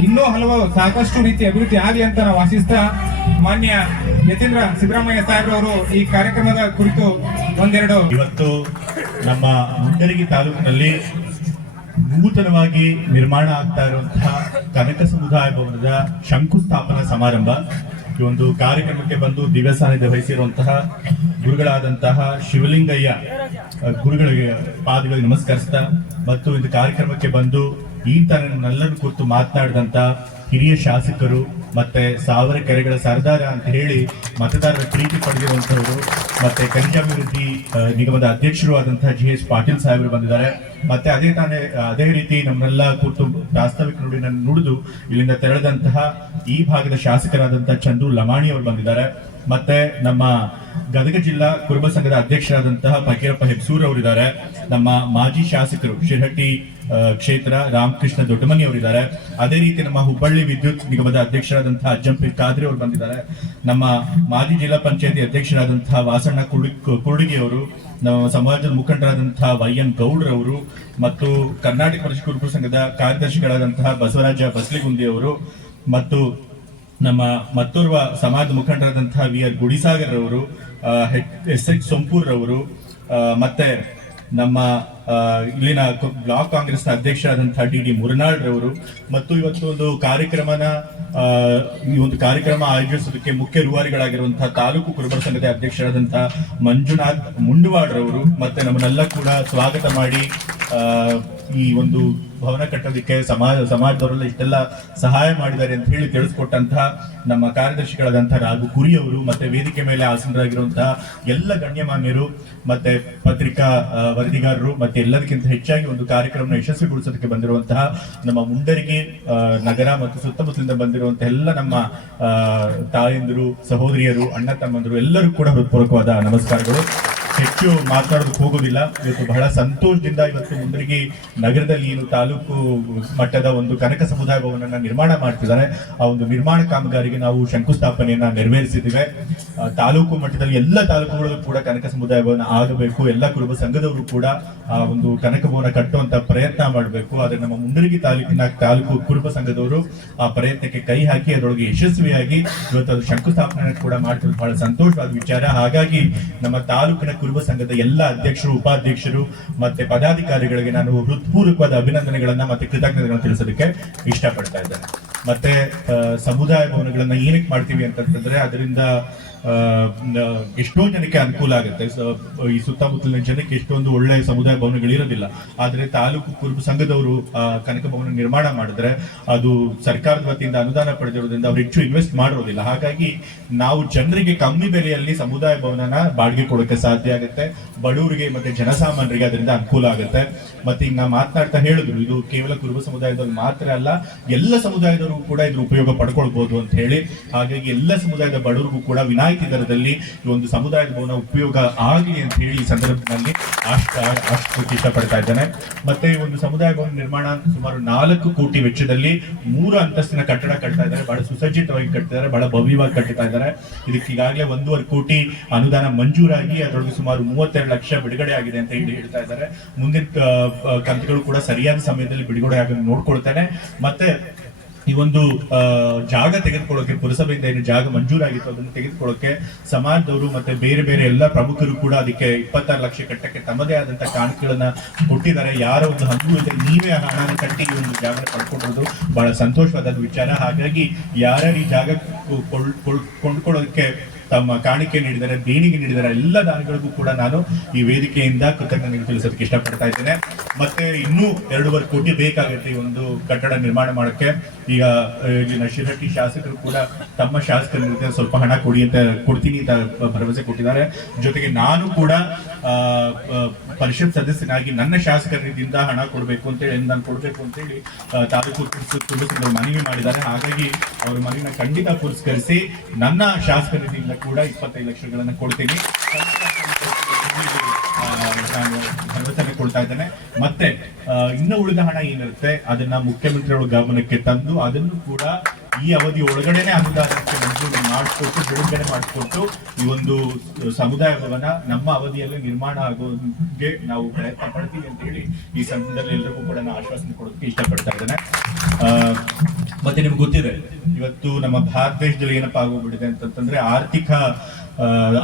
ಇನ್ನೂ ಹಲವಾರು ಸಾಕಷ್ಟು ರೀತಿಯ ಅಭಿವೃದ್ಧಿ ಆಗಲಿ ಅಂತ ನಾವು ಆಶಿಸ್ತಾ ಮಾನ್ಯ ಯತೀಂದ್ರ ಸಿದ್ದರಾಮಯ್ಯ ಸಾಹೇಬ್ರವರು ಈ ಕಾರ್ಯಕ್ರಮದ ಕುರಿತು ಒಂದೆರಡು ಇವತ್ತು ನಮ್ಮ ಮುಂಡರಗಿ ತಾಲೂಕಿನಲ್ಲಿ ನೂತನವಾಗಿ ನಿರ್ಮಾಣ ಆಗ್ತಾ ಇರುವಂತಹ ಕನಕ ಸಮುದಾಯ ಭವನದ ಶಂಕುಸ್ಥಾಪನಾ ಸಮಾರಂಭ. ಈ ಒಂದು ಕಾರ್ಯಕ್ರಮಕ್ಕೆ ಬಂದು ದಿವ್ಯ ಸಾನ್ನಿಧ್ಯ ವಹಿಸಿರುವಂತಹ ಗುರುಗಳಾದಂತಹ ಶಿವಲಿಂಗಯ್ಯ ಗುರುಗಳಿಗೆ ಪಾದಗಳಿಗೆ ನಮಸ್ಕರಿಸ್ತಾ ಮತ್ತು ಇದು ಕಾರ್ಯಕ್ರಮಕ್ಕೆ ಬಂದು ಈ ತರನೆಲ್ಲರೂ ಕುರಿತು ಮಾತನಾಡಿದಂತ ಹಿರಿಯ ಶಾಸಕರು ಮತ್ತೆ ಸಾವಿರ ಕೆರೆಗಳ ಸರ್ದಾರ ಅಂತ ಹೇಳಿ ಮತದಾರರ ಪ್ರೀತಿ ಪಡೆದಿರುವಂತವರು ಮತ್ತೆ ಖನಿಜಾಭಿವೃದ್ಧಿ ನಿಗಮದ ಅಧ್ಯಕ್ಷರು ಆದಂತಹ ಜಿ ಎಸ್ ಪಾಟೀಲ್ ಸಾಹೇಬರು ಬಂದಿದ್ದಾರೆ. ಮತ್ತೆ ಅದೇ ತಾನೇ, ಅದೇ ರೀತಿ ನಮ್ಮನ್ನೆಲ್ಲ ಕೂತು ಪ್ರಾಸ್ತಾವಿಕ ನುಡಿನ ನುಡಿದು ಇಲ್ಲಿಂದ ತೆರಳಿದಂತಹ ಈ ಭಾಗದ ಶಾಸಕರಾದಂತಹ ಚಂದು ಲಮಾಣಿ ಅವರು ಬಂದಿದ್ದಾರೆ. ಮತ್ತೆ ನಮ್ಮ ಗದಗ ಜಿಲ್ಲಾ ಕುರುಬ ಸಂಘದ ಅಧ್ಯಕ್ಷರಾದಂತಹ ಫಕೀರಪ್ಪ ಹೆಬ್ಸೂರ್ ಅವರಿದ್ದಾರೆ. ನಮ್ಮ ಮಾಜಿ ಶಾಸಕರು ಶಿರಹಟ್ಟಿ ಕ್ಷೇತ್ರ ರಾಮಕೃಷ್ಣ ದೊಡ್ಡಮನಿ ಅವರಿದ್ದಾರೆ. ಅದೇ ರೀತಿ ನಮ್ಮ ಹುಬ್ಬಳ್ಳಿ ವಿದ್ಯುತ್ ನಿಗಮದ ಅಧ್ಯಕ್ಷರಾದಂತಹ ಅಜ್ಜಂಪಿ ಖಾದ್ರಿ ಅವರು ಬಂದಿದ್ದಾರೆ. ನಮ್ಮ ಮಾಜಿ ಜಿಲ್ಲಾ ಪಂಚಾಯತಿ ಅಧ್ಯಕ್ಷರಾದಂತಹ ವಾಸಣ್ಣ ಕುರುಡಿ ಕುರುಡಿಗೆ ಅವರು, ನಮ್ಮ ಸಮಾಜದ ಮುಖಂಡರಾದಂತಹ ವೈ ಎನ್ ಗೌಡ್ರವರು ಮತ್ತು ಕರ್ನಾಟಕ ಪ್ರದೇಶ ಸಂಘದ ಕಾರ್ಯದರ್ಶಿಗಳಾದಂತಹ ಬಸವರಾಜ ಬಸಲಿಗುಂದಿ ಅವರು ಮತ್ತು ನಮ್ಮ ಮತ್ತೋರ್ವ ಸಮಾಜ ಮುಖಂಡರಾದಂತಹ ವಿ ಆರ್ ಗುಡಿಸಾಗರ್ ಅವರು ಎಸ್ ಎಚ್ ಸೊಂಪೂರ್ ಅವರು ಮತ್ತೆ ನಮ್ಮ ಇಲ್ಲಿನ ಬ್ಲಾಕ್ ಕಾಂಗ್ರೆಸ್ನ ಅಧ್ಯಕ್ಷರಾದಂತಹ ಡಿ ಡಿ ಮುರನಾಳ್ ರವರು ಮತ್ತು ಇವತ್ತು ಒಂದು ಕಾರ್ಯಕ್ರಮನ ಈ ಒಂದು ಕಾರ್ಯಕ್ರಮ ಆಯೋಜಿಸೋದಕ್ಕೆ ಮುಖ್ಯ ರೂವಾರಿಗಳಾಗಿರುವಂತಹ ತಾಲೂಕು ಕುರುಬರ ಸಂಘದ ಅಧ್ಯಕ್ಷರಾದಂತಹ ಮಂಜುನಾಥ್ ಮುಂಡುವಾಡ್ರವರು ಮತ್ತೆ ನಮ್ಮನ್ನೆಲ್ಲ ಕೂಡ ಸ್ವಾಗತ ಮಾಡಿ ಈ ಒಂದು ಭವನ ಕಟ್ಟೋದಕ್ಕೆ ಸಮಾಜ, ಸಮಾಜದವರೆಲ್ಲ ಇಷ್ಟೆಲ್ಲ ಸಹಾಯ ಮಾಡಿದ್ದಾರೆ ಅಂತ ಹೇಳಿ ತಿಳಿಸ್ಕೊಟ್ಟಂತಹ ನಮ್ಮ ಕಾರ್ಯದರ್ಶಿಗಳಾದಂತಹ ರಾಘು ಕುರಿಯವರು, ಮತ್ತೆ ವೇದಿಕೆ ಮೇಲೆ ಆಸೀನರಾಗಿರುವಂತಹ ಎಲ್ಲ ಗಣ್ಯಮಾನ್ಯರು, ಮತ್ತೆ ಪತ್ರಿಕಾ ವರದಿಗಾರರು, ಮತ್ತೆ ಎಲ್ಲದಕ್ಕಿಂತ ಹೆಚ್ಚಾಗಿ ಒಂದು ಕಾರ್ಯಕ್ರಮ ಯಶಸ್ವಿಗೊಳಿಸೋದಕ್ಕೆ ಬಂದಿರುವಂತಹ ನಮ್ಮ ಮುಂಡರಿಗೆ ನಗರ ಮತ್ತು ಸುತ್ತಮುತ್ತಲಿಂದ ಬಂದಿರುವಂತಹ ಎಲ್ಲ ನಮ್ಮ ತಾಯಂದಿರು, ಸಹೋದರಿಯರು, ಅಣ್ಣ ತಮ್ಮಂದರು ಎಲ್ಲರೂ ಕೂಡ ಹೃತ್ಪೂರ್ವಕವಾದ ನಮಸ್ಕಾರಗಳು. ಹೆಚ್ಚು ಮಾತನಾಡೋದಕ್ಕೆ ಹೋಗೋದಿಲ್ಲ. ಇವತ್ತು ಬಹಳ ಸಂತೋಷದಿಂದ ಇವತ್ತು ಮುಂದರಿಗೆ ನಗರದಲ್ಲಿ ಏನು ತಾಲೂಕು ಮಟ್ಟದ ಒಂದು ಕನಕ ಸಮುದಾಯ ಭವನನ್ನು ನಿರ್ಮಾಣ ಮಾಡ್ತಿದ್ದಾರೆ. ಆ ಒಂದು ನಿರ್ಮಾಣ ಕಾಮಗಾರಿಗೆ ನಾವು ಶಂಕುಸ್ಥಾಪನೆಯನ್ನ ನೆರವೇರಿಸಿದ್ದೇವೆ. ತಾಲೂಕು ಮಟ್ಟದಲ್ಲಿ ಎಲ್ಲ ತಾಲೂಕುಗಳಲ್ಲೂ ಕೂಡ ಕನಕ ಸಮುದಾಯ ಭವನ ಆಗಬೇಕು. ಎಲ್ಲ ಕುರುಬ ಸಂಘದವರು ಕೂಡ ಆ ಒಂದು ಕನಕ ಭವನ ಕಟ್ಟುವಂತ ಪ್ರಯತ್ನ ಮಾಡಬೇಕು. ಆದರೆ ನಮ್ಮ ಮುಂಡರಗಿ ತಾಲೂಕಿನ ತಾಲೂಕು ಕುರುಬ ಸಂಘದವರು ಆ ಪ್ರಯತ್ನಕ್ಕೆ ಕೈ ಹಾಕಿ, ಅದರೊಳಗೆ ಯಶಸ್ವಿಯಾಗಿ ಇವತ್ತು ಅದು ಶಂಕುಸ್ಥಾಪನೆ ಕೂಡ ಮಾಡ್ತಿರೋದು ಬಹಳ ಸಂತೋಷವಾದ ವಿಚಾರ. ಹಾಗಾಗಿ ನಮ್ಮ ತಾಲೂಕಿನ ಕುರುಬ ಸಂಘದ ಎಲ್ಲ ಅಧ್ಯಕ್ಷರು, ಉಪಾಧ್ಯಕ್ಷರು ಮತ್ತೆ ಪದಾಧಿಕಾರಿಗಳಿಗೆ ನಾನು ಹೃತ್ಪೂರ್ವಕವಾದ ಅಭಿನಂದನೆಗಳನ್ನ ಮತ್ತೆ ಕೃತಜ್ಞತೆಗಳನ್ನು ತಿಳಿಸೋದಕ್ಕೆ ಇಷ್ಟಪಡ್ತಾ ಇದ್ದೇನೆ. ಮತ್ತೆ ಸಮುದಾಯ ಭವನಗಳನ್ನ ಏನಕ್ಕೆ ಮಾಡ್ತೀವಿ ಅಂತಂದ್ರೆ ಅದರಿಂದ ಎಷ್ಟೋ ಜನಕ್ಕೆ ಅನುಕೂಲ ಆಗುತ್ತೆ. ಈ ಸುತ್ತಮುತ್ತಲಿನ ಜನಕ್ಕೆ ಎಷ್ಟೊಂದು ಒಳ್ಳೆ ಸಮುದಾಯ ಭವನಗಳಿರೋದಿಲ್ಲ ಆದ್ರೆ ತಾಲೂಕು ಕುರುಬ ಸಂಘದವರು ಕನಕ ಭವನ ನಿರ್ಮಾಣ ಮಾಡಿದ್ರೆ ಅದು ಸರ್ಕಾರದ ವತಿಯಿಂದ ಅನುದಾನ ಪಡೆದಿರೋದ್ರಿಂದ ಅವ್ರು ಹೆಚ್ಚು ಇನ್ವೆಸ್ಟ್ ಮಾಡಿರೋದಿಲ್ಲ. ಹಾಗಾಗಿ ನಾವು ಜನರಿಗೆ ಕಮ್ಮಿ ಬೆಲೆಯಲ್ಲಿ ಸಮುದಾಯ ಭವನನ ಬಾಡಿಗೆ ಕೊಡೋಕೆ ಸಾಧ್ಯ ಆಗುತ್ತೆ. ಬಡವರಿಗೆ ಮತ್ತೆ ಜನಸಾಮಾನ್ಯರಿಗೆ ಅದರಿಂದ ಅನುಕೂಲ ಆಗುತ್ತೆ. ಮತ್ತೆ ಈಗ ನಾವು ಮಾತನಾಡ್ತಾ ಹೇಳಿದ್ರು, ಇದು ಕೇವಲ ಕುರುಬ ಸಮುದಾಯದವ್ರು ಮಾತ್ರ ಅಲ್ಲ, ಎಲ್ಲ ಸಮುದಾಯದವರು ಕೂಡ ಇದ್ರ ಉಪಯೋಗ ಪಡ್ಕೊಳ್ಬಹುದು ಅಂತ ಹೇಳಿ. ಹಾಗಾಗಿ ಎಲ್ಲ ಸಮುದಾಯದ ಬಡವರಿಗೂ ಕೂಡ ವಿನಾಯಿತಿ ದರದಲ್ಲಿ ಈ ಒಂದು ಸಮುದಾಯದ ಭವನ ಉಪಯೋಗ ಆಗಲಿ ಅಂತ ಹೇಳಿ ಈ ಸಂದರ್ಭದಲ್ಲಿ ಅಷ್ಟು ಅಷ್ಟು ಇಷ್ಟಪಡ್ತಾ ಇದ್ದಾನೆ. ಮತ್ತೆ ಈ ಒಂದು ಸಮುದಾಯ ಭವನ ನಿರ್ಮಾಣ ಸುಮಾರು ನಾಲ್ಕು ಕೋಟಿ ವೆಚ್ಚದಲ್ಲಿ ಮೂರು ಅಂತಸ್ತಿನ ಕಟ್ಟಡ ಕಟ್ತಾ ಇದ್ದಾರೆ. ಬಹಳ ಸುಸಜ್ಜಿತವಾಗಿ ಕಟ್ಟಿದ್ದಾರೆ ಬಹಳ ಭವ್ಯವಾಗಿ ಕಟ್ಟುತ್ತಾ ಇದ್ದಾರೆ. ಇದಕ್ಕೆ ಈಗಾಗಲೇ ಒಂದೂವರೆ ಕೋಟಿ ಅನುದಾನ ಮಂಜೂರಾಗಿ ಅದರೊಳಗೆ ಸುಮಾರು ಮೂವತ್ತೆರಡು ಲಕ್ಷ ಬಿಡುಗಡೆ ಆಗಿದೆ ಅಂತ ಹೇಳಿ ಹೇಳ್ತಾ ಇದ್ದಾರೆ. ಮುಂದಿನ ಕಂತುಗಳು ಕೂಡ ಸರಿಯಾದ ಸಮಯದಲ್ಲಿ ಬಿಡುಗಡೆ ಆಗಿ ನೋಡ್ಕೊಳ್ತೇನೆ. ಮತ್ತೆ ಈ ಒಂದು ಜಾಗ ತೆಗೆದುಕೊಳ್ಳೋಕೆ, ಪುರಸಭೆಯಿಂದ ಏನು ಜಾಗ ಮಂಜೂರಾಗಿತ್ತು, ಅದನ್ನು ತೆಗೆದುಕೊಳ್ಳೋಕೆ ಸಮಾಜದವರು ಮತ್ತೆ ಬೇರೆ ಬೇರೆ ಎಲ್ಲ ಪ್ರಮುಖರು ಕೂಡ ಅದಕ್ಕೆ ಇಪ್ಪತ್ತಾರು ಲಕ್ಷ ಕಟ್ಟಕ್ಕೆ ತಮ್ಮದೇ ಆದಂತಹ ಕಾಣಿಕೆಗಳನ್ನ ಕೊಟ್ಟಿದ್ದಾರೆ. ಯಾರ ಒಂದು ಹಂಗು ಇದೆ ನೀವೇ ಹಣ ಕಟ್ಟಿ ಈ ಒಂದು ಜಾಗ ಪಡ್ಕೊಂಡಿರೋದು ಬಹಳ ಸಂತೋಷವಾದ ವಿಚಾರ. ಹಾಗಾಗಿ ಯಾರ್ಯಾರು ಈ ಜಾಗ ಕೊಂಡ್ಕೊಳ್ಳೋದಕ್ಕೆ ತಮ್ಮ ಕಾಣಿಕೆ ನೀಡಿದ್ದಾರೆ, ದೇಣಿಗೆ ನೀಡಿದ್ದಾರೆ, ಎಲ್ಲ ದಾನಿಗಳಿಗೂ ಕೂಡ ನಾನು ಈ ವೇದಿಕೆಯಿಂದ ಕೃತಜ್ಞತೆ ತಿಳಿಸೋದಕ್ಕೆ ಇಷ್ಟಪಡ್ತಾ ಇದ್ದೇನೆ. ಮತ್ತೆ ಇನ್ನೂ ಎರಡೂವರೆ ಕೋಟಿ ಬೇಕಾಗುತ್ತೆ ಈ ಒಂದು ಕಟ್ಟಡ ನಿರ್ಮಾಣ ಮಾಡಕ್ಕೆ. ಈಗ ಇಲ್ಲಿನ ಶಿರಹಟ್ಟಿ ಶಾಸಕರು ಕೂಡ ತಮ್ಮ ಶಾಸಕರ ಸ್ವಲ್ಪ ಹಣ ಕೊಡಿ ಅಂತ ಕೊಡ್ತೀನಿ ಅಂತ ಭರವಸೆ ಕೊಟ್ಟಿದ್ದಾರೆ. ಜೊತೆಗೆ ನಾನು ಕೂಡ ಪರಿಷತ್ ಸದಸ್ಯನಾಗಿ ನನ್ನ ಶಾಸಕರಿಂದ ಹಣ ಕೊಡಬೇಕು ಅಂತೇಳಿ ನಾನು ಕೊಡಬೇಕು ಅಂತೇಳಿ ಹೇಳಿ ತಾಲೂಕು ಕುಟುಂಬ ಮನವಿ ಮಾಡಿದ್ದಾರೆ. ಹಾಗಾಗಿ ಅವರ ಮನವಿನ ಖಂಡಿತ ಪುರಸ್ಕರಿಸಿ ನನ್ನ ಶಾಸಕ ನಿಧಿಯಿಂದ ಕೂಡ ಇಪ್ಪತ್ತೈದು ಲಕ್ಷಗಳನ್ನು ಕೊಡ್ತೀನಿ. ಭರವಸೆ ಕೊಡ್ತಾ ಇದ್ದೇನೆ. ಮತ್ತೆ ಇನ್ನು ಉಳಿದ ಹಣ ಏನಿರುತ್ತೆ, ಅದನ್ನ ಮುಖ್ಯಮಂತ್ರಿಗಳ ಗಮನಕ್ಕೆ ತಂದು ಅದನ್ನು ಕೂಡ ಈ ಅವಧಿ ಒಳಗಡೆನೆ ಅನುದಾನಕ್ಕೆ ಮಂಜೂರು ಮಾಡಿಕೊಟ್ಟು, ಬಿಡುಗಡೆ ಮಾಡಿಕೊಟ್ಟು ಈ ಒಂದು ಸಮುದಾಯ ಭವನ ನಮ್ಮ ಅವಧಿಯಲ್ಲಿ ನಿರ್ಮಾಣ ಆಗೋಗೆ ನಾವು ಪ್ರಯತ್ನ ಪಡ್ತೀವಿ ಅಂತ ಹೇಳಿ ಈ ಸಂದರ್ಭದಲ್ಲಿ ಎಲ್ಲರಿಗೂ ಕೂಡ ನಾನು ಆಶ್ವಾಸನೆ ಕೊಡೋದಕ್ಕೆ ಇಷ್ಟಪಡ್ತಾ ಇದ್ದೇನೆ. ಮತ್ತೆ ನಿಮ್ಗೆ ಗೊತ್ತಿದೆ, ಇವತ್ತು ನಮ್ಮ ಭಾರತ ದೇಶದಲ್ಲಿ ಏನಪ್ಪ ಆಗೋಗ್ಬಿಟ್ಟಿದೆ ಅಂತಂತಂದ್ರೆ ಆರ್ಥಿಕ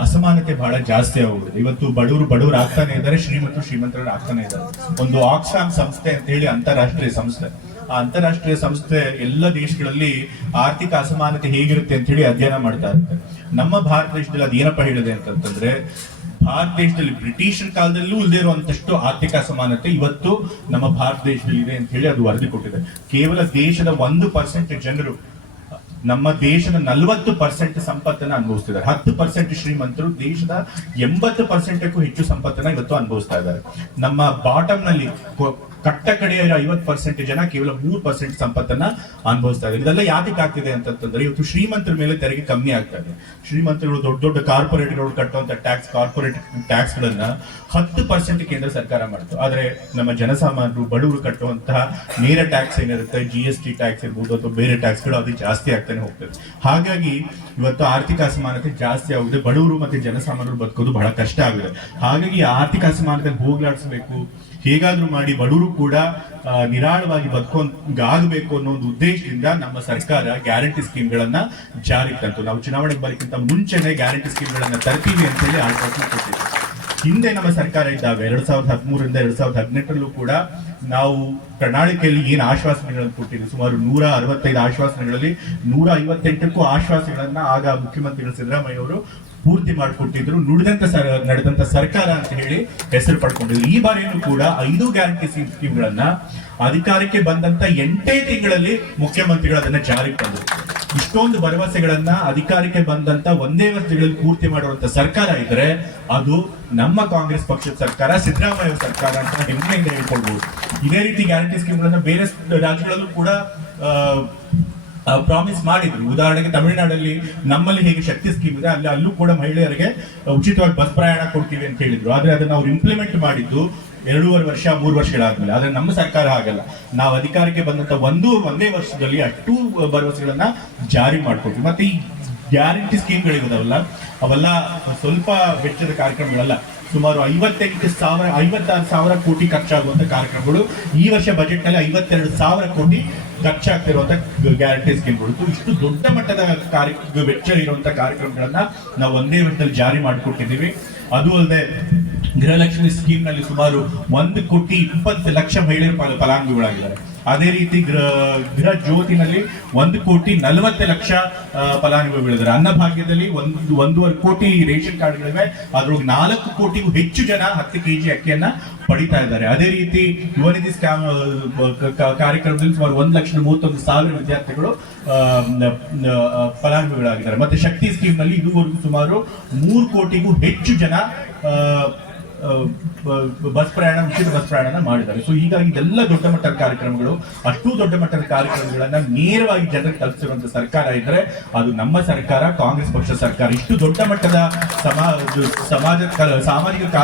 ಅಸಮಾನತೆ ಬಹಳ ಜಾಸ್ತಿ ಆಗೋಗ್ಬಿಟ್ಟಿದೆ. ಇವತ್ತು ಬಡವರು ಬಡವರು ಆಗ್ತಾನೆ ಇದ್ದಾರೆ, ಶ್ರೀಮಂತರು ಶ್ರೀಮಂತರು ಆಗ್ತಾನೆ ಇದ್ದಾರೆ. ಒಂದು ಆಕ್ಸಾಮ್ ಸಂಸ್ಥೆ ಅಂತ ಹೇಳಿ ಅಂತಾರಾಷ್ಟ್ರೀಯ ಸಂಸ್ಥೆ. ಆ ಅಂತಾರಾಷ್ಟ್ರೀಯ ಸಂಸ್ಥೆ ಎಲ್ಲ ದೇಶಗಳಲ್ಲಿ ಆರ್ಥಿಕ ಅಸಮಾನತೆ ಹೇಗಿರುತ್ತೆ ಅಂತ ಹೇಳಿ ಅಧ್ಯಯನ ಮಾಡ್ತಾ ಇರುತ್ತೆ. ನಮ್ಮ ಭಾರತ ದೇಶದಲ್ಲಿ ಅದೇನಪ್ಪ ಹೇಳಿದೆ ಅಂತಂತಂದ್ರೆ ಭಾರತ ದೇಶದಲ್ಲಿ ಬ್ರಿಟಿಷರ ಕಾಲದಲ್ಲೂ ಇಲ್ಲದೆ ಇರುವಂತಷ್ಟು ಆರ್ಥಿಕ ಅಸಮಾನತೆ ಇವತ್ತು ನಮ್ಮ ಭಾರತ ದೇಶದಲ್ಲಿ ಇದೆ ಅಂತ ಹೇಳಿ ಅದು ವರದಿ ಕೊಟ್ಟಿದೆ ಕೇವಲ ದೇಶದ ಒಂದು ಪರ್ಸೆಂಟ್ ಜನರು, ನಮ್ಮ ದೇಶದ ನಲವತ್ತು ಪರ್ಸೆಂಟ್ ಸಂಪತ್ತನ್ನ ಅನುಭವಿಸ್ತಿದ್ದಾರೆ. ಹತ್ತು ಪರ್ಸೆಂಟ್ ಶ್ರೀಮಂತರು ದೇಶದ ಎಂಬತ್ತು ಪರ್ಸೆಂಟಕ್ಕೂ ಹೆಚ್ಚು ಸಂಪತ್ತನ್ನ ಇವತ್ತು ಅನುಭವಿಸ್ತಾ ಇದ್ದಾರೆ. ನಮ್ಮ ಬಾಟಮ್ನಲ್ಲಿ ಕೊ- ಕಟ್ಟ ಕಡೆಯ ಐವತ್ತು ಪರ್ಸೆಂಟ್ ಜನ ಕೇವಲ ಮೂರು ಪರ್ಸೆಂಟ್ ಸಂಪತ್ತನ್ನ ಅನುಭವಿಸ್ತಾ ಇದೆ ಇದೆಲ್ಲ ಯಾತಕ್ಕೆ ಆಗ್ತಿದೆ ಅಂತಂದ್ರೆ ಇವತ್ತು ಶ್ರೀಮಂತರ ಮೇಲೆ ತೆರಿಗೆ ಕಮ್ಮಿ ಆಗ್ತಾ ಇದೆ. ಶ್ರೀಮಂತರು ದೊಡ್ಡ ದೊಡ್ಡ ಕಾರ್ಪೊರೇಟ್ಗಳು ಕಟ್ಟುವಂತ ಟ್ಯಾಕ್ಸ್ ಕಾರ್ಪೊರೇಟ್ ಟ್ಯಾಕ್ಸ್ ಗಳನ್ನ ಹತ್ತು ಪರ್ಸೆಂಟ್ ಕೇಂದ್ರ ಸರ್ಕಾರ ಮಾಡ್ತು. ಆದ್ರೆ ನಮ್ಮ ಜನಸಾಮಾನ್ಯರು ಬಡವರು ಕಟ್ಟುವಂತಹ ನೇರ ಟ್ಯಾಕ್ಸ್ ಏನಿರುತ್ತೆ ಜಿ ಎಸ್ ಟಿ ಟ್ಯಾಕ್ಸ್ ಇರ್ಬೋದು ಅಥವಾ ಬೇರೆ ಟ್ಯಾಕ್ಸ್ಗಳು ಅದು ಜಾಸ್ತಿ ಆಗ್ತಾನೆ ಹೋಗ್ತದೆ. ಹಾಗಾಗಿ ಇವತ್ತು ಆರ್ಥಿಕ ಅಸಮಾನತೆ ಜಾಸ್ತಿ ಆಗಿದೆ ಬಡವರು ಮತ್ತೆ ಜನಸಾಮಾನ್ಯರು ಬದುಕೋದು ಬಹಳ ಕಷ್ಟ ಆಗಿದೆ ಹಾಗಾಗಿ ಆರ್ಥಿಕ ಅಸಮಾನತೆ ಹೋಗ್ಲಾಡಿಸಬೇಕು. ಹೇಗಾದ್ರೂ ಮಾಡಿ ಬಡವರು ಕೂಡ ನಿರಾಳವಾಗಿ ಬದುಕೊಂಡಾಗಬೇಕು ಅನ್ನೋ ಒಂದು ಉದ್ದೇಶದಿಂದ ನಮ್ಮ ಸರ್ಕಾರ ಗ್ಯಾರಂಟಿ ಸ್ಕೀಮ್ಗಳನ್ನ ಜಾರಿಗೆ ತಂತು. ನಾವು ಚುನಾವಣೆಗೆ ಬರೋಕ್ಕಿಂತ ಮುಂಚೆನೆ ಗ್ಯಾರಂಟಿ ಸ್ಕೀಮ್ಗಳನ್ನ ತರ್ತೀವಿ ಅಂತ ಹೇಳಿ ಆಶ್ವಾಸನೆ ಕೊಟ್ಟಿದ್ವಿ ಹಿಂದೆ ನಮ್ಮ ಸರ್ಕಾರ ಇದ್ದಾಗ ಎರಡ್ ಸಾವಿರದ ಹದಿಮೂರರಿಂದ ಎರಡ್ ಸಾವಿರದ ಹದಿನೆಂಟರಲ್ಲೂ ಕೂಡ ನಾವು ಪ್ರಣಾಳಿಕೆಯಲ್ಲಿ ಏನು ಆಶ್ವಾಸನೆಗಳನ್ನು ಕೊಟ್ಟಿದ್ದೀವಿ ಸುಮಾರು ನೂರ ಅರವತ್ತೈದು ಆಶ್ವಾಸನೆಗಳಲ್ಲಿ ನೂರ ಐವತ್ತೆಂಟಕ್ಕೂ ಆಶ್ವಾಸನೆಗಳನ್ನ ಆಗ ಮುಖ್ಯಮಂತ್ರಿಗಳು ಸಿದ್ದರಾಮಯ್ಯ ಅವರು ಪೂರ್ತಿ ಮಾಡಿಕೊಟ್ಟಿದ್ರು. ನುಡಿದಂತ ನಡೆದಂತ ಸರ್ಕಾರ ಅಂತ ಹೇಳಿ ಹೆಸರು ಪಡ್ಕೊಂಡಿದ್ರು. ಈ ಬಾರಿಯೂ ಕೂಡ ಐದು ಗ್ಯಾರಂಟಿ ಸ್ಕೀಮ್ಗಳನ್ನ ಅಧಿಕಾರಕ್ಕೆ ಬಂದಂತ ಎಂಟೇ ತಿಂಗಳಲ್ಲಿ ಮುಖ್ಯಮಂತ್ರಿಗಳು ಅದನ್ನ ಜಾರಿಗೆ ತಂದರು. ಇಷ್ಟೊಂದು ಭರವಸೆಗಳನ್ನ ಅಧಿಕಾರಕ್ಕೆ ಬಂದಂತ ಒಂದೇ ವರ್ಷಗಳಲ್ಲಿ ಪೂರ್ತಿ ಮಾಡುವಂತ ಸರ್ಕಾರ ಇದ್ರೆ ಅದು ನಮ್ಮ ಕಾಂಗ್ರೆಸ್ ಪಕ್ಷದ ಸರ್ಕಾರ, ಸಿದ್ದರಾಮಯ್ಯ ಸರ್ಕಾರ ಅಂತ ಹೆಮ್ಮೆಯಿಂದ ಹೇಳ್ಕೊಳ್ಬಹುದು ಇದೇ ರೀತಿ ಗ್ಯಾರಂಟಿ ಸ್ಕೀಮ್ಗಳನ್ನ ಬೇರೆ ರಾಜ್ಯಗಳಲ್ಲೂ ಕೂಡ ಪ್ರಾಮಿಸ್ ಮಾಡಿದ್ರು. ಉದಾಹರಣೆಗೆ ತಮಿಳುನಾಡಲ್ಲಿ ನಮ್ಮಲ್ಲಿ ಹೇಗೆ ಶಕ್ತಿ ಸ್ಕೀಮ್ ಇದೆ, ಅಲ್ಲಿ ಅಲ್ಲೂ ಕೂಡ ಮಹಿಳೆಯರಿಗೆ ಉಚಿತವಾಗಿ ಬಸ್ ಪ್ರಯಾಣ ಕೊಡ್ತೀವಿ ಅಂತ ಹೇಳಿದ್ರು. ಆದ್ರೆ ಅದನ್ನ ಅವ್ರು ಇಂಪ್ಲಿಮೆಂಟ್ ಮಾಡಿದ್ದು ಎರಡೂವರೆ ವರ್ಷ, ಮೂರು ವರ್ಷಗಳಾದ್ಮೇಲೆ. ಆದ್ರೆ ನಮ್ಮ ಸರ್ಕಾರ ಹಾಗಲ್ಲ. ನಾವು ಅಧಿಕಾರಕ್ಕೆ ಬಂದಂತ ಒಂದು, ಒಂದೇ ವರ್ಷದಲ್ಲಿ ಅಷ್ಟು ಭರವಸೆಗಳನ್ನ ಜಾರಿ ಮಾಡ್ಕೊಡ್ತೀವಿ ಮತ್ತೆ ಈ ಗ್ಯಾರಂಟಿ ಸ್ಕೀಮ್ಗಳಿರೋದವಲ್ಲ ಅವೆಲ್ಲ ಸ್ವಲ್ಪ ವೆಚ್ಚದ ಕಾರ್ಯಕ್ರಮಗಳಲ್ಲ. ಸುಮಾರು ಐವತ್ತೆಂಟು ಸಾವಿರ, ಐವತ್ತಾರು ಸಾವಿರ ಕೋಟಿ ಖರ್ಚಾಗುವಂತ ಕಾರ್ಯಕ್ರಮಗಳು ಈ ವರ್ಷ ಬಜೆಟ್ನಲ್ಲಿ ಐವತ್ತೆರಡು ಸಾವಿರ ಕೋಟಿ ಖರ್ಚಾಗ್ತಿರುವಂತ ಗ್ಯಾರಂಟಿ ಸ್ಕೀಮ್ಗಳು ಇಷ್ಟು ದೊಡ್ಡ ಮಟ್ಟದ ಕಾರ್ಯ ವೆಚ್ಚ ಇರುವಂತ ಕಾರ್ಯಕ್ರಮಗಳನ್ನ ನಾವು ಒಂದೇ ವರ್ಷದಲ್ಲಿ ಜಾರಿ ಮಾಡಿಕೊಟ್ಟಿದ್ದೀವಿ. ಅದು ಅಲ್ಲದೆ ಗೃಹಲಕ್ಷ್ಮಿ ಸ್ಕೀಮ್ನಲ್ಲಿ ಸುಮಾರು ಒಂದು ಕೋಟಿ ಇಪ್ಪತ್ತು ಲಕ್ಷ ಮಹಿಳೆಯರು ಫಲ- ಫಲಾನುಭವಿಗಳಾಗಿದ್ದಾರೆ. ಅದೇ ರೀತಿ ಗೃಹ ಗೃಹ ಜ್ಯೋತಿನಲ್ಲಿ ಒಂದು ಕೋಟಿ ನಲವತ್ತು ಲಕ್ಷ ಫಲಾನುಭವಿಗಳಿದ್ದಾರೆ ಅನ್ನಭಾಗ್ಯದಲ್ಲಿ ಒಂದು, ಒಂದೂವರೆ ಕೋಟಿ ರೇಷನ್ ಕಾರ್ಡ್ಗಳಿವೆ. ಅದ್ರೊಳಗೆ ನಾಲ್ಕು ಕೋಟಿಗೂ ಹೆಚ್ಚು ಜನ ಹತ್ತು ಕೆ ಜಿ ಅಕ್ಕಿಯನ್ನ ಪಡಿತಾ ಇದ್ದಾರೆ. ಅದೇ ರೀತಿ ಯುವನಿಧಿ ಸ್ಕ್ಯಾಮ್ ಕಾರ್ಯಕ್ರಮದಲ್ಲಿ ಸುಮಾರು ಒಂದು ಲಕ್ಷದ ಮೂವತ್ತೊಂದು ಸಾವಿರ ವಿದ್ಯಾರ್ಥಿಗಳು ಫಲಾನುಭವಿಗಳಾಗಿದ್ದಾರೆ. ಮತ್ತೆ ಶಕ್ತಿ ಸ್ಕೀಮ್ನಲ್ಲಿ ಇದುವರೆಗೂ ಸುಮಾರು ಮೂರು ಕೋಟಿಗೂ ಹೆಚ್ಚು ಜನ ಬಸ್ ಪ್ರಯಾಣ ಉಚಿತ ಬಸ್ ಪ್ರಯಾಣನ ಮಾಡಿದ್ದಾರೆ. ಸೊ ಹೀಗಾಗಿ ಇದೆಲ್ಲ ದೊಡ್ಡ ಮಟ್ಟದ ಕಾರ್ಯಕ್ರಮಗಳು, ಅಷ್ಟು ದೊಡ್ಡ ಮಟ್ಟದ ಕಾರ್ಯಕ್ರಮಗಳನ್ನ ನೇರವಾಗಿ ಜನರಿಗೆ ತಲುಪಿಸುವಂತ ಸರ್ಕಾರ ಇದ್ರೆ ಅದು ನಮ್ಮ ಸರ್ಕಾರ, ಕಾಂಗ್ರೆಸ್ ಪಕ್ಷ ಸರ್ಕಾರ. ಇಷ್ಟು ದೊಡ್ಡ ಮಟ್ಟದ ಸಮಾಜ ಸಾಮಾಜಿಕ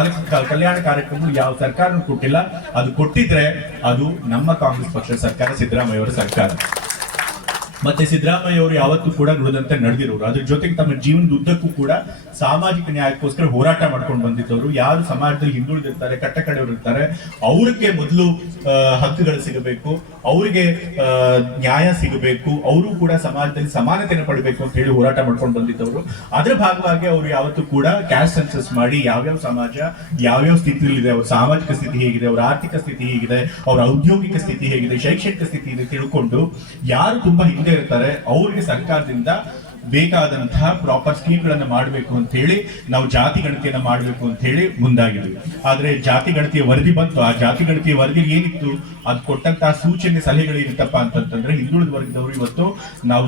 ಕಲ್ಯಾಣ ಕಾರ್ಯಕ್ರಮ ಯಾವ ಸರ್ಕಾರ ಕೊಟ್ಟಿಲ್ಲ. ಅದು ಕೊಟ್ಟಿದ್ರೆ ಅದು ನಮ್ಮ ಕಾಂಗ್ರೆಸ್ ಪಕ್ಷದ ಸರ್ಕಾರ, ಸಿದ್ದರಾಮಯ್ಯ ಅವರ ಸರ್ಕಾರ. ಮತ್ತೆ ಸಿದ್ದರಾಮಯ್ಯ ಅವರು ಯಾವತ್ತೂ ಕೂಡ ನುಡಿದಂತೆ ನಡೆದಿರೋರು. ಅದ್ರ ಜೊತೆಗೆ ತಮ್ಮ ಜೀವನದ ಉದ್ದಕ್ಕೂ ಕೂಡ ಸಾಮಾಜಿಕ ನ್ಯಾಯಕ್ಕೋಸ್ಕರ ಹೋರಾಟ ಮಾಡ್ಕೊಂಡು ಬಂದಿದ್ದವರು. ಯಾರು ಸಮಾಜದಲ್ಲಿ ಹಿಂದುಳಿದಿರ್ತಾರೆ ಕಟ್ಟ ಕಡೆಯವರು ಇರ್ತಾರೆ, ಅವ್ರಿಗೆ ಮೊದಲು ಹಕ್ಕುಗಳು ಸಿಗಬೇಕು, ಅವರಿಗೆ ನ್ಯಾಯ ಸಿಗಬೇಕು, ಅವರು ಕೂಡ ಸಮಾಜದಲ್ಲಿ ಸಮಾನತೆಯನ್ನು ಪಡಬೇಕು ಅಂತ ಹೇಳಿ ಹೋರಾಟ ಮಾಡ್ಕೊಂಡು ಬಂದಿದ್ದವರು. ಅದರ ಭಾಗವಾಗಿ ಅವರು ಯಾವತ್ತೂ ಕೂಡ ಕ್ಯಾಸ್ಟ್ ಸೆನ್ಸಸ್ ಮಾಡಿ ಯಾವ್ಯಾವ ಸಮಾಜ, ಯಾವ್ಯಾವ ಸ್ಥಿತಿಯಲ್ಲಿ ಇದೆ ಅವ್ರ ಸಾಮಾಜಿಕ ಸ್ಥಿತಿ ಹೇಗಿದೆ, ಅವ್ರ ಆರ್ಥಿಕ ಸ್ಥಿತಿ ಹೇಗಿದೆ, ಅವ್ರ ಔದ್ಯೋಗಿಕ ಸ್ಥಿತಿ ಹೇಗಿದೆ, ಶೈಕ್ಷಣಿಕ ಸ್ಥಿತಿ ಇದೆ ತಿಳ್ಕೊಂಡು ಯಾರು ತುಂಬಾ ಹಿಂದೆ ಇರ್ತಾರೆ ಅವ್ರಿಗೆ ಸರ್ಕಾರದಿಂದ ಬೇಕಾದಂತಹ ಪ್ರಾಪರ್ ಸ್ಕೀಮ್ಗಳನ್ನು ಮಾಡಬೇಕು ಅಂತ ಹೇಳಿ ನಾವು ಜಾತಿ ಗಣತಿಯನ್ನು ಮಾಡಬೇಕು ಅಂತ ಹೇಳಿ ಮುಂದಾಗಿದ್ವಿ. ಆದರೆ ಜಾತಿ ಗಣತಿಯ ವರದಿ ಬಂತು. ಆ ಜಾತಿ ಗಣತಿಯ ವರದಿ ಏನಿತ್ತು? ಅದು ಕೊಟ್ಟಂತಹ ಸೂಚನೆ ಸಲಹೆಗಳು ಏನಿತ್ತಪ್ಪ ಅಂತಂತಂದ್ರೆ ಹಿಂದುಳಿದ ವರ್ಗದವರು ಇವತ್ತು ನಾವು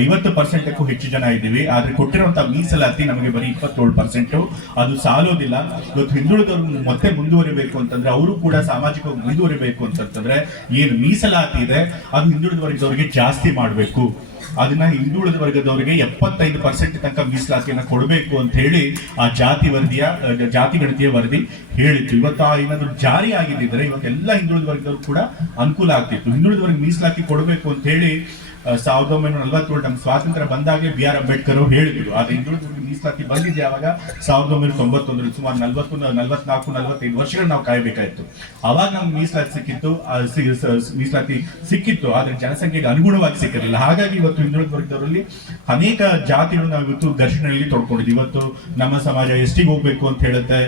ಐವತ್ತು ಪರ್ಸೆಂಟಕ್ಕೂ ಹೆಚ್ಚು ಜನ ಇದ್ದೀವಿ. ಆದ್ರೆ ಕೊಟ್ಟಿರುವಂತಹ ಮೀಸಲಾತಿ ನಮಗೆ ಬರೀ ಇಪ್ಪತ್ತೇಳು ಪರ್ಸೆಂಟು. ಅದು ಸಾಲೋದಿಲ್ಲ. ಇವತ್ತು ಹಿಂದುಳಿದವರು ಮತ್ತೆ ಮುಂದುವರಿಬೇಕು ಅಂತಂದ್ರೆ ಅವರು ಕೂಡ ಸಾಮಾಜಿಕವಾಗಿ ಮುಂದುವರಿಬೇಕು ಅಂತಂತಂದ್ರೆ ಏನು ಮೀಸಲಾತಿ ಇದೆ, ಅದು ಹಿಂದುಳಿದ ವರ್ಗದವರಿಗೆ ಜಾಸ್ತಿ ಮಾಡಬೇಕು. ಅದನ್ನ ಹಿಂದುಳಿದ ವರ್ಗದವರಿಗೆ ಎಪ್ಪತ್ತೈದು ಪರ್ಸೆಂಟ್ ತನಕ ಮೀಸಲಾತಿಯನ್ನ ಕೊಡಬೇಕು ಅಂತ ಹೇಳಿ ಆ ಜಾತಿ ವರದಿಯ ಜಾತಿ ಗಣತಿಯ ವರದಿ ಹೇಳಿತ್ತು. ಇವತ್ತು ಆ ಏನಾದ್ರು ಜಾರಿ ಆಗಿದ್ದಿದ್ರೆ ಇವತ್ತೆಲ್ಲ ಹಿಂದುಳಿದ ವರ್ಗದವ್ರು ಕೂಡ ಅನುಕೂಲ ಆಗ್ತಿತ್ತು. ಹಿಂದುಳಿದವರಿಗೆ ಮೀಸಲಾತಿ ಕೊಡಬೇಕು ಅಂತ ಹೇಳಿ ಸಾವಿರದ ಒಂಬೈನೂರ ನಲವತ್ತೇಳು ನಮ್ಮ ಸ್ವಾತಂತ್ರ್ಯ ಬಂದಾಗ ಬಿ ಆರ್ ಅಂಬೇಡ್ಕರ್ ಅವರು ಹೇಳಿದ್ರು. ಆದ್ರೆ ಹಿಂದುಳಿದ ಮೀಸಲಾತಿ ಬಂದಿದೆ ಯಾವಾಗ ಸಾವಿರದ ಒಂಬೈನೂರ ತೊಂಬತ್ತೊಂದರಲ್ಲಿ ಸುಮಾರು ನಲವತ್ತು ನಲವತ್ನಾಲ್ಕು, ನಲವತ್ತೈದು ವರ್ಷಗಳು ನಾವು ಕಾಯಬೇಕಾಯ್ತು. ಅವಾಗ ನಮ್ಗೆ ಮೀಸಲಾತಿ ಸಿಕ್ಕಿತ್ತು ಮೀಸಲಾತಿ ಸಿಕ್ಕಿತ್ತು, ಆದ್ರೆ ಜನಸಂಖ್ಯೆಗೆ ಅನುಗುಣವಾಗಿ ಸಿಕ್ಕಿರಲಿಲ್ಲ. ಹಾಗಾಗಿ ಇವತ್ತು ಹಿಂದುಳಿದ ವರ್ಗದವರಲ್ಲಿ ಅನೇಕ ಜಾತಿಗಳು ನಾವು ಇವತ್ತು ಘರ್ಷಣೆಯಲ್ಲಿ ತೊಡ್ಕೊಂಡಿದ್ವಿ ಇವತ್ತು ನಮ್ಮ ಸಮಾಜ ಎಷ್ಟಿಗೆ ಹೋಗ್ಬೇಕು ಅಂತ ಹೇಳುತ್ತೆ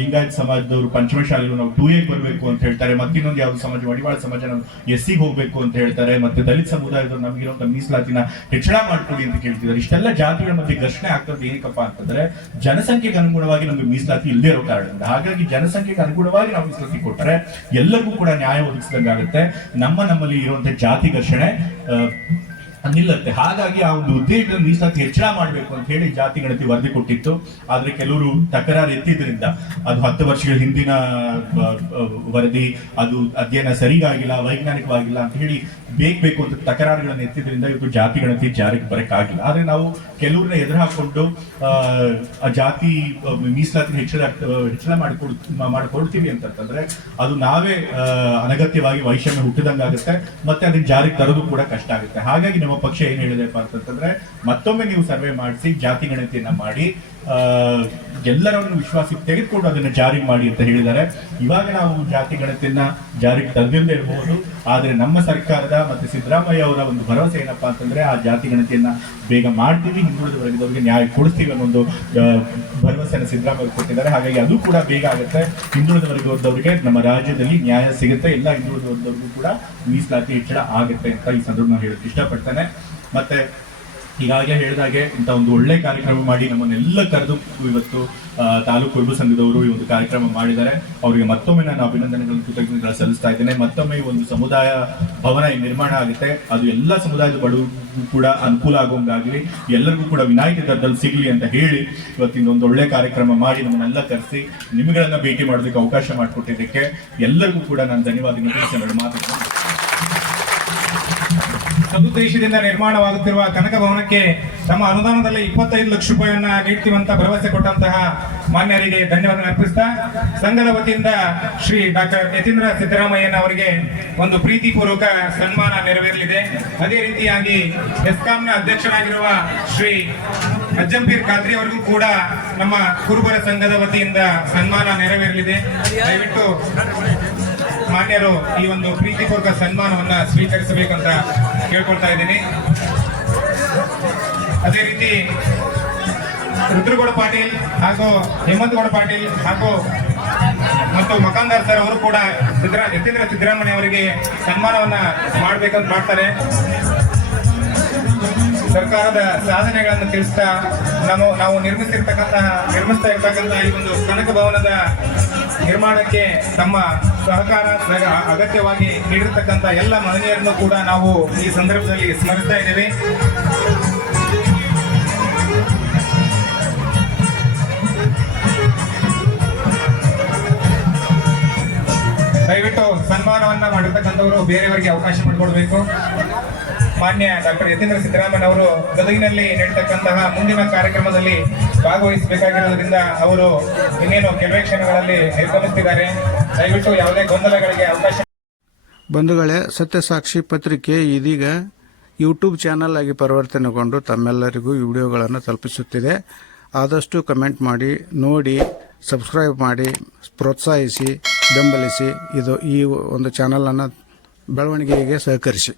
ಲಿಂಗಾಯತ್ ಸಮಾಜದವರು ಪಂಚಮಶಾಲೆಗಳು ನಾವು ಟೂ ಎಗ್ ಬರಬೇಕು ಅಂತ ಹೇಳ್ತಾರೆ, ಮತ್ತಿನ್ನೊಂದು ಯಾವ್ದು ಸಮಾಜ ಮಡಿವಾಳ ಸಮಾಜ ನಾವು ಎಸ್ಸಿಗೆ ಹೋಗ್ಬೇಕು ಅಂತ ಹೇಳ್ತಾರೆ, ಮತ್ತೆ ದಲಿತ ಸಮುದಾಯದವರು ನಮಗಿರುವಂತ ಮೀಸಲಾತಿನ ಹೆಚ್ಚಳ ಮಾಡ್ಕೊಡಿ ಅಂತ ಕೇಳ್ತಿದ್ದಾರೆ. ಇಷ್ಟೆಲ್ಲ ಜಾತಿಗಳ ಮಧ್ಯೆ ಘರ್ಷಣೆ ಆಗ್ತದೆ, ಏನಕ್ಕಪ್ಪ ಅಂತಂದ್ರೆ ಜನಸಂಖ್ಯೆಗೆ ಅನುಗುಣವಾಗಿ ನಮಗೆ ಮೀಸಲಾತಿ ಇಲ್ಲದೆ ಇರೋ ಕಾರಣದಿಂದ. ಹಾಗಾಗಿ ಜನಸಂಖ್ಯೆಗೆ ಅನುಗುಣವಾಗಿ ನಾವು ಮೀಸಲಾತಿ ಕೊಟ್ಟರೆ ಎಲ್ಲರಿಗೂ ಕೂಡ ನ್ಯಾಯ ಒದಗಿಸಿದಂಗಾಗುತ್ತೆ. ನಮ್ಮ ನಮ್ಮಲ್ಲಿ ಇರುವಂತಹ ಜಾತಿ ಘರ್ಷಣೆ ನಿಲ್ಲುತ್ತೆ. ಹಾಗಾಗಿ ಆ ಒಂದು ಉದ್ದೇಶ ಮೀಸಲಾತಿ ಹೆಚ್ಚಳ ಮಾಡಬೇಕು ಅಂತ ಹೇಳಿ ಜಾತಿ ಗಣತಿ ವರದಿ ಕೊಟ್ಟಿತ್ತು. ಆದ್ರೆ ಕೆಲವರು ತಕರಾರು ಎತ್ತಿದ್ರಿಂದ ಅದು ಹತ್ತು ವರ್ಷಗಳ ಹಿಂದಿನ ವರದಿ ಅದು ಅಧ್ಯಯನ ಸರಿಗಾಗಿಲ್ಲ ವೈಜ್ಞಾನಿಕವಾಗಿಲ್ಲ ಅಂತ ಹೇಳಿ ಬೇಕು ಅಂತ ತಕರಾರುಗಳನ್ನು ಎತ್ತಿದ್ರಿಂದ ಇವತ್ತು ಜಾತಿ ಗಣತಿ ಜಾರಿಗೆ ಬರಕ್ಕಾಗಿಲ್ಲ. ಆದ್ರೆ ನಾವು ಕೆಲವ್ರನ್ನ ಎದುರು ಹಾಕೊಂಡು ಆ, ಜಾತಿ ಮೀಸಲಾತಿ ಹೆಚ್ಚಳ ಹೆಚ್ಚಳ ಮಾಡಿಕೊಡ್ ಮಾಡಿಕೊಡ್ತೀವಿ ಅಂತಂದ್ರೆ ಅದು ನಾವೇ ಅನಗತ್ಯವಾಗಿ ವೈಷಮ್ಯ ಹುಟ್ಟಿದಂಗಾಗುತ್ತೆ. ಮತ್ತೆ ಅದನ್ನ ಜಾರಿಗೆ ತರೋದು ಕೂಡ ಕಷ್ಟ ಆಗುತ್ತೆ. ಹಾಗಾಗಿ ನಮ್ಮ ಪಕ್ಷ ಏನ್ ಹೇಳಿದೆಪ್ಪ ಅಂತಂದ್ರೆ ಮತ್ತೊಮ್ಮೆ ನೀವು ಸರ್ವೆ ಮಾಡಿಸಿ ಜಾತಿ ಗಣತಿಯನ್ನ ಮಾಡಿ ಎಲ್ಲರನ್ನು ವಿಶ್ವಾಸಕ್ಕೆ ತೆಗೆದುಕೊಂಡು ಅದನ್ನು ಜಾರಿ ಮಾಡಿ ಅಂತ ಹೇಳಿದ್ದಾರೆ. ಇವಾಗ ನಾವು ಜಾತಿ ಗಣತಿಯನ್ನ ಜಾರಿಗೆ ತಂದಿಲ್ಲದೆ ಇರಬಹುದು ಆದರೆ ನಮ್ಮ ಸರ್ಕಾರದ ಮತ್ತೆ ಸಿದ್ದರಾಮಯ್ಯ ಅವರ ಒಂದು ಭರವಸೆ ಏನಪ್ಪ ಅಂತಂದ್ರೆ ಆ ಜಾತಿ ಗಣತಿಯನ್ನ ಬೇಗ ಮಾಡ್ತೀವಿ ಹಿಂದುಳಿದ ವರ್ಗದವರಿಗೆ ನ್ಯಾಯ ಕೊಡಿಸ್ತೀವಿ ಅನ್ನೋ ಒಂದು ಭರವಸೆಯನ್ನು ಸಿದ್ದರಾಮಯ್ಯ ಕೊಟ್ಟಿದ್ದಾರೆ. ಹಾಗಾಗಿ ಅದು ಕೂಡ ಬೇಗ ಆಗುತ್ತೆ. ಹಿಂದುಳಿದ ವರ್ಗದವರಿಗೆ ನಮ್ಮ ರಾಜ್ಯದಲ್ಲಿ ನ್ಯಾಯ ಸಿಗುತ್ತೆ. ಎಲ್ಲ ಹಿಂದುಳಿದ ವರ್ಗದವರಿಗೂ ಕೂಡ ಮೀಸಲಾತಿ ಹೆಚ್ಚಳ ಆಗುತ್ತೆ ಅಂತ ಈ ಸಂದರ್ಭ ನಾನು ಹೇಳಕ್ಕೆ ಇಷ್ಟಪಡ್ತೇನೆ. ಮತ್ತೆ ಈಗಾಗಲೇ ಹೇಳಿದಾಗೆ ಇಂಥ ಒಂದು ಒಳ್ಳೆ ಕಾರ್ಯಕ್ರಮ ಮಾಡಿ ನಮ್ಮನ್ನೆಲ್ಲ ಕರೆದು ಇವತ್ತು ತಾಲೂಕು ಕುರುಬ ಸಂಘದವರು ಈ ಒಂದು ಕಾರ್ಯಕ್ರಮ ಮಾಡಿದ್ದಾರೆ. ಅವರಿಗೆ ಮತ್ತೊಮ್ಮೆ ನಾನು ಅಭಿನಂದನೆಗಳನ್ನು ಕೃತಜ್ಞತೆಗಳು ಸಲ್ಲಿಸ್ತಾ ಇದ್ದೇನೆ. ಮತ್ತೊಮ್ಮೆ ಈ ಒಂದು ಸಮುದಾಯ ಭವನ ನಿರ್ಮಾಣ ಆಗುತ್ತೆ. ಅದು ಎಲ್ಲ ಸಮುದಾಯದ ಬಡವರಿಗೂ ಕೂಡ ಅನುಕೂಲ ಆಗುವಂಗಾಗಲಿ, ಎಲ್ಲರಿಗೂ ಕೂಡ ವಿನಾಯಿತಿ ದರದಲ್ಲಿ ಸಿಗಲಿ ಅಂತ ಹೇಳಿ ಇವತ್ತಿನ ಒಂದು ಒಳ್ಳೆ ಕಾರ್ಯಕ್ರಮ ಮಾಡಿ ನಮ್ಮನ್ನೆಲ್ಲ ಕರೆಸಿ ನಿಮಗಳನ್ನ ಭೇಟಿ ಮಾಡೋದಕ್ಕೆ ಅವಕಾಶ ಮಾಡಿಕೊಟ್ಟಿದ್ದಕ್ಕೆ ಎಲ್ಲರಿಗೂ ಕೂಡ ನಾನು ಧನ್ಯವಾದಗಳು. ಮಾತಾಡ್ತೀನಿ ಸದುದ್ದೇಶದಿಂದ ನಿರ್ಮಾಣವಾಗುತ್ತಿರುವ ಕನಕ ಭವನಕ್ಕೆ ತಮ್ಮ ಅನುದಾನದಲ್ಲಿ ಇಪ್ಪತ್ತೈದು ಲಕ್ಷ ರೂಪಾಯಿಯನ್ನ ನೀಡ್ತೀವಂತ ಭರವಸೆ ಕೊಟ್ಟಂತಹ ಮಾನ್ಯರಿಗೆ ಧನ್ಯವಾದ ಅರ್ಪಿಸ್ತಾ, ಸಂಘದ ವತಿಯಿಂದ ಶ್ರೀ ಡಾಕ್ಟರ್ ಯತೀಂದ್ರ ಸಿದ್ದರಾಮಯ್ಯನ ಅವರಿಗೆ ಒಂದು ಪ್ರೀತಿಪೂರ್ವಕ ಸನ್ಮಾನ ನೆರವೇರಲಿದೆ. ಅದೇ ರೀತಿಯಾಗಿ ಎಸ್ಕಾಂನ ಅಧ್ಯಕ್ಷರಾಗಿರುವ ಶ್ರೀ ಅಜ್ಜಂಪೀರ್ ಖಾದ್ರಿ ಅವರಿಗೂ ಕೂಡ ನಮ್ಮ ಕುರುಬರ ಸಂಘದ ವತಿಯಿಂದ ಸನ್ಮಾನ ನೆರವೇರಲಿದೆ. ದಯವಿಟ್ಟು ಮಾನ್ಯರು ಈ ಒಂದು ಪ್ರೀತಿಪೂರ್ವಕ ಸನ್ಮಾನವನ್ನ ಸ್ವೀಕರಿಸಬೇಕಂತ ಕೇಳ್ಕೊಳ್ತಾ ಇದ್ದೀನಿ. ಅದೇ ರೀತಿ ರುದ್ರಗೌಡ ಪಾಟೀಲ್ ಹಾಗೂ ಹೇಮಂತಗೌಡ ಪಾಟೀಲ್ ಹಾಗೂ ಮತ್ತು ಮಕಾಂದಾರ್ ಸರ್ ಅವರು ಕೂಡ ಸಿದ್ದರಾ, ಯತೀಂದ್ರ ಸಿದ್ದರಾಮಯ್ಯ ಅವರಿಗೆ ಸನ್ಮಾನವನ್ನ ಮಾಡ್ಬೇಕಂತ ಮಾಡ್ತಾರೆ. ಸರ್ಕಾರದ ಸಾಧನೆಗಳನ್ನು ತಿಳಿಸ್ತಾ, ನಾವು ನಾವು ನಿರ್ಮಿಸಿರ್ತಕ್ಕಂತಹ, ನಿರ್ಮಿಸ್ತಾ ಇರ್ತಕ್ಕಂತಹ ಈ ಒಂದು ಕನಕ ಭವನದ ನಿರ್ಮಾಣಕ್ಕೆ ತಮ್ಮ ಸಹಕಾರ ಸಹ ಅಗತ್ಯವಾಗಿ ನೀಡಿರ್ತಕ್ಕಂಥ ಎಲ್ಲ ಮಹನೀಯರನ್ನು ಕೂಡ ನಾವು ಈ ಸಂದರ್ಭದಲ್ಲಿ ಸ್ಮರಿಸ್ತಾ ಇದ್ದೇವೆ. ದಯವಿಟ್ಟು ಸನ್ಮಾನವನ್ನ ಮಾಡಿರ್ತಕ್ಕಂಥವರು ಬೇರೆಯವರಿಗೆ ಅವಕಾಶ ಮಾಡಿಕೊಡ್ಬೇಕು. ಮಾನ್ಯ ಡಾಕ್ಟರ್ ಯತೀಂದ್ರ ಸಿದ್ದರಾಮಯ್ಯ ಅವರು ಗದಗಿನಲ್ಲಿ ನಡೀತಕ್ಕಂತಹ ಮುಂದಿನ ಕಾರ್ಯಕ್ರಮದಲ್ಲಿ ಭಾಗವಹಿಸಬೇಕಾಗಿರೋದ್ರಿಂದ ಅವರು ಇನ್ನೇನು ಕೆಲವೇ ಕ್ಷಣಗಳಲ್ಲಿ ನಿರ್ಗಮಿಸುತ್ತಿದ್ದಾರೆ ದಯವಿಟ್ಟು ಯಾವುದೇ ಗೊಂದಲಗಳಿಗೆ ಅವಕಾಶ ಬಂಧುಗಳೇ, ಸತ್ಯಸಾಕ್ಷಿ ಪತ್ರಿಕೆ ಇದೀಗ ಯೂಟ್ಯೂಬ್ ಚಾನಲ್ ಆಗಿ ಪರಿವರ್ತನೆಗೊಂಡು ತಮ್ಮೆಲ್ಲರಿಗೂ ವಿಡಿಯೋಗಳನ್ನು ತಲುಪಿಸುತ್ತಿದೆ. ಆದಷ್ಟು ಕಮೆಂಟ್ ಮಾಡಿ, ನೋಡಿ, ಸಬ್ಸ್ಕ್ರೈಬ್ ಮಾಡಿ, ಪ್ರೋತ್ಸಾಹಿಸಿ, ಬೆಂಬಲಿಸಿ, ಇದು ಈ ಒಂದು ಚಾನಲನ್ನು ಬೆಳವಣಿಗೆಗೆ ಸಹಕರಿಸಿ.